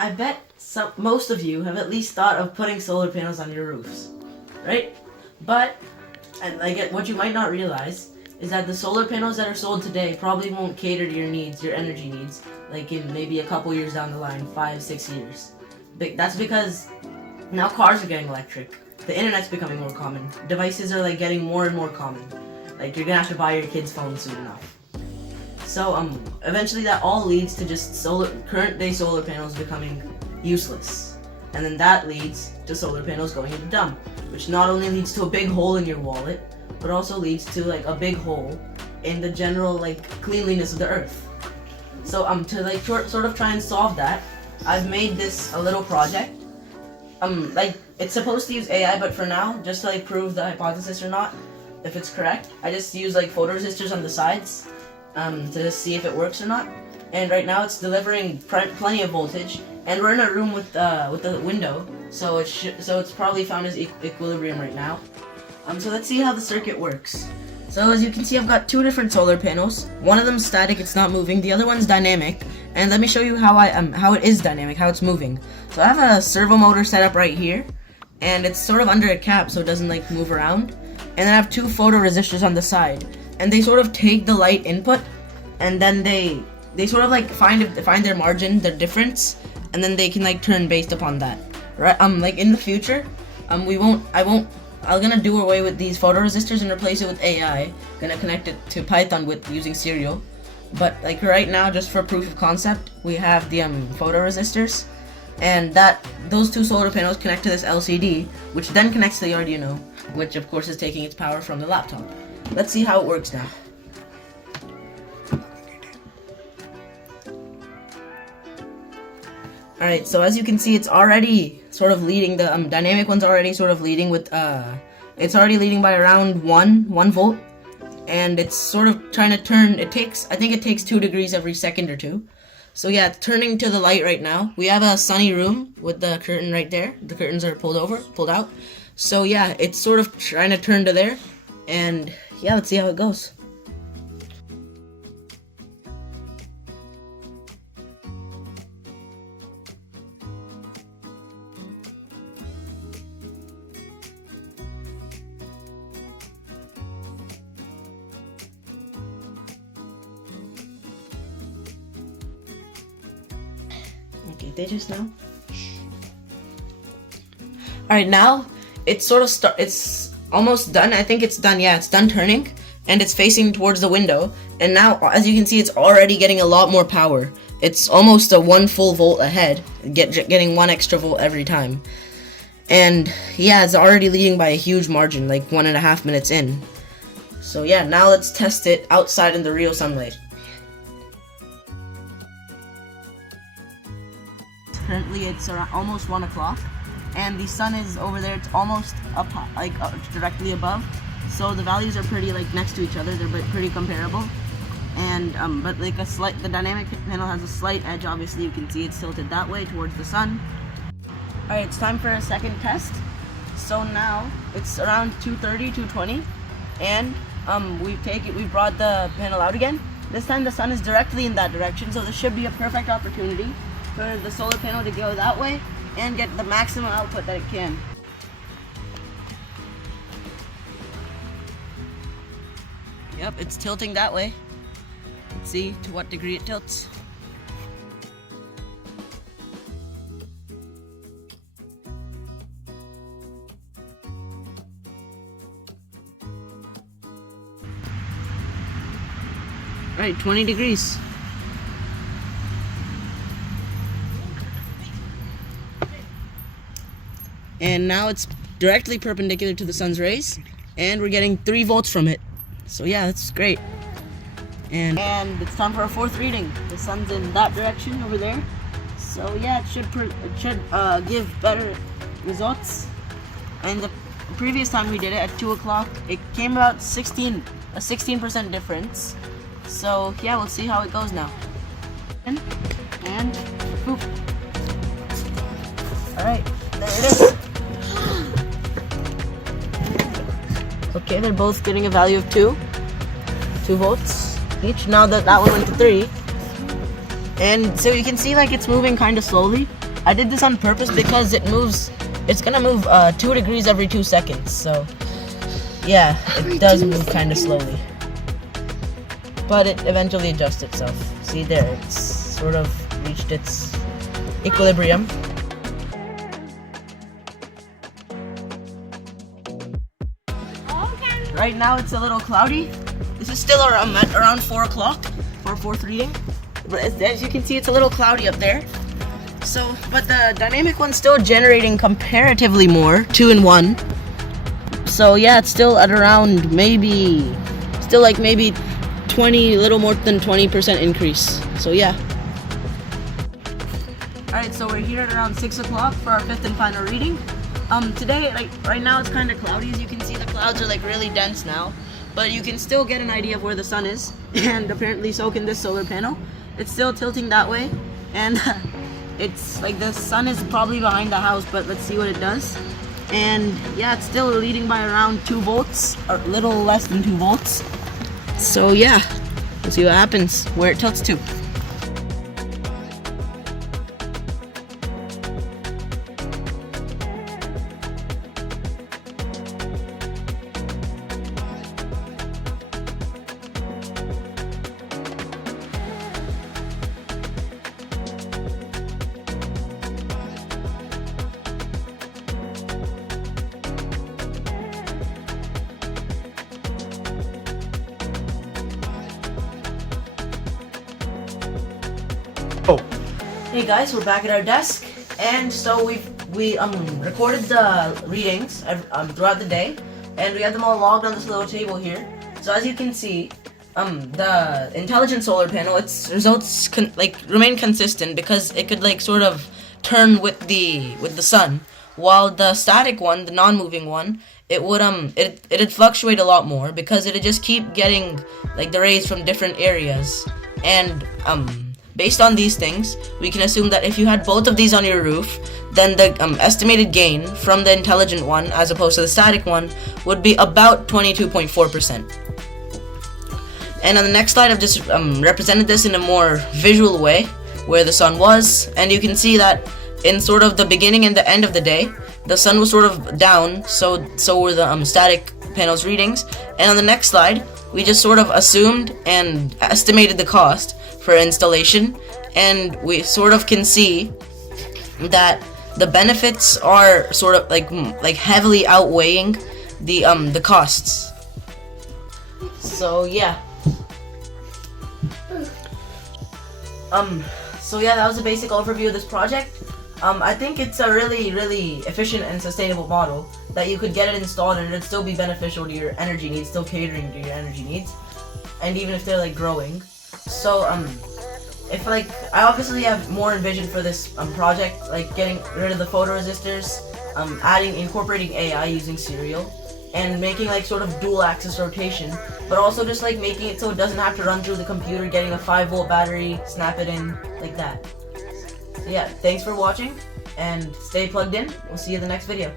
I bet most of you have at least thought of putting solar panels on your roofs, right? But, and like what you might not realize is that the solar panels that are sold today probably won't cater to your needs, your energy needs, like in maybe a couple years down the line, 5-6 years. That's because now cars are getting electric, the internet's becoming more common, devices are like getting more and more common. Like you're gonna have to buy your kid's phone soon enough. So eventually that all leads to just current day solar panels becoming useless. And then that leads to solar panels going into dump, which not only leads to a big hole in your wallet, but also leads to like a big hole in the general like cleanliness of the earth. So to like sort of try and solve that, I've made this a little project. Like it's supposed to use AI, but for now, just to like prove the hypothesis or not, if it's correct, I just use like photoresistors on the sides to see if it works or not. And right now it's delivering plenty of voltage, and we're in a room with the window, so it's probably found its equilibrium right now. So let's see how the circuit works. So as you can see, I've got two different solar panels. One of them's static, it's not moving. The other one's dynamic. And let me show you how it is dynamic, how it's moving. So I have a servo motor set up right here, and it's sort of under a cap so it doesn't like move around. And then I have two photoresistors on the side, and they sort of take the light input, and then they sort of like find their margin, their difference, and then they can like turn based upon that. Right? Like in the future, I'm gonna do away with these photoresistors and replace it with AI. Gonna connect it to Python with using serial. But like right now, just for proof of concept, we have the photoresistors, and those two solar panels connect to this LCD, which then connects to the Arduino, which of course is taking its power from the laptop. Let's see how it works now. Alright, so as you can see, it's already sort of leading. The dynamic one's already sort of leading with it's already leading by around 1 volt, and it's sort of trying to turn. I think it takes 2 degrees every second or two. So yeah, it's turning to the light right now. We have a sunny room with the curtain right there. The curtains are pulled out. So yeah, it's sort of trying to turn to there, and yeah, let's see how it goes. Okay, they just now. Alright, now it's sort of it's almost done. I think it's done. Yeah, it's done turning, and it's facing towards the window. And now, as you can see, it's already getting a lot more power. It's almost a 1 full volt ahead, getting 1 extra volt every time. And yeah, it's already leading by a huge margin, like 1.5 minutes in. So yeah, now let's test it outside in the real sunlight. Currently it's around almost 1 o'clock, and the sun is over there. It's almost up, like directly above. So the values are pretty like next to each other. They're pretty comparable. And but like the dynamic panel has a slight edge. Obviously, you can see it's tilted that way towards the sun. All right, it's time for a second test. So now it's around 2:30, 2:20, and we've brought the panel out again. This time the sun is directly in that direction, so this should be a perfect opportunity for the solar panel to go that way and get the maximum output that it can. Yep, it's tilting that way. Let's see to what degree it tilts. Right, 20 degrees. And now it's directly perpendicular to the sun's rays, and we're getting 3 volts from it. So yeah, that's great. And it's time for our 4th reading. The sun's in that direction over there. So yeah, it should give better results. And the previous time we did it at 2 o'clock, it came about a 16% difference. So yeah, we'll see how it goes now. And boop. All right, there it is. Okay, they're both getting a value of 2 volts each. Now that one went to 3, and so you can see like it's moving kind of slowly. I did this on purpose because it's gonna move 2 degrees every 2 seconds, so yeah, it does move kind of slowly. But it eventually adjusts itself. See there, it's sort of reached its equilibrium. Right now it's a little cloudy. This is still around 4 o'clock for 4th reading. But as you can see, it's a little cloudy up there. So, but the dynamic one's still generating comparatively more, 2 and 1. So yeah, it's still at around maybe 20, a little more than 20% increase. So yeah. Alright, so we're here at around 6 o'clock for our 5th and final reading. Today, right now it's kind of cloudy. As you can see, the clouds are really dense now. But you can still get an idea of where the sun is. And apparently so can this solar panel. It's still tilting that way. And it's the sun is probably behind the house, but let's see what it does. And yeah, it's still leading by around 2 volts, or a little less than 2 volts. So yeah, we'll see what happens, where it tilts to. Hey guys, we're back at our desk, and so we recorded the readings throughout the day, and we had them all logged on this little table here. So as you can see, the intelligent solar panel, its results remain consistent because it could sort of turn with the sun, while the static one, the non-moving one, it would it'd fluctuate a lot more because it'd just keep getting the rays from different areas. And based on these things, we can assume that if you had both of these on your roof, then the estimated gain from the intelligent one as opposed to the static one would be about 22.4%. And on the next slide, I've just represented this in a more visual way, where the sun was, and you can see that in sort of the beginning and the end of the day, the sun was sort of down, so were the static panel's readings. And on the next slide, we just sort of assumed and estimated the cost for installation, and we sort of can see that the benefits are sort of heavily outweighing the costs. So yeah. So yeah, that was a basic overview of this project. I think it's a really efficient and sustainable model that you could get it installed and it'd still be beneficial to your energy needs, still catering to your energy needs, and even if they're growing. So if I obviously have more envision for this project, getting rid of the photoresistors, incorporating AI using serial, and making sort of dual axis rotation, but also just making it so it doesn't have to run through the computer, getting a 5-volt battery, snap it in like that. So yeah, thanks for watching and stay plugged in. We'll see you in the next video.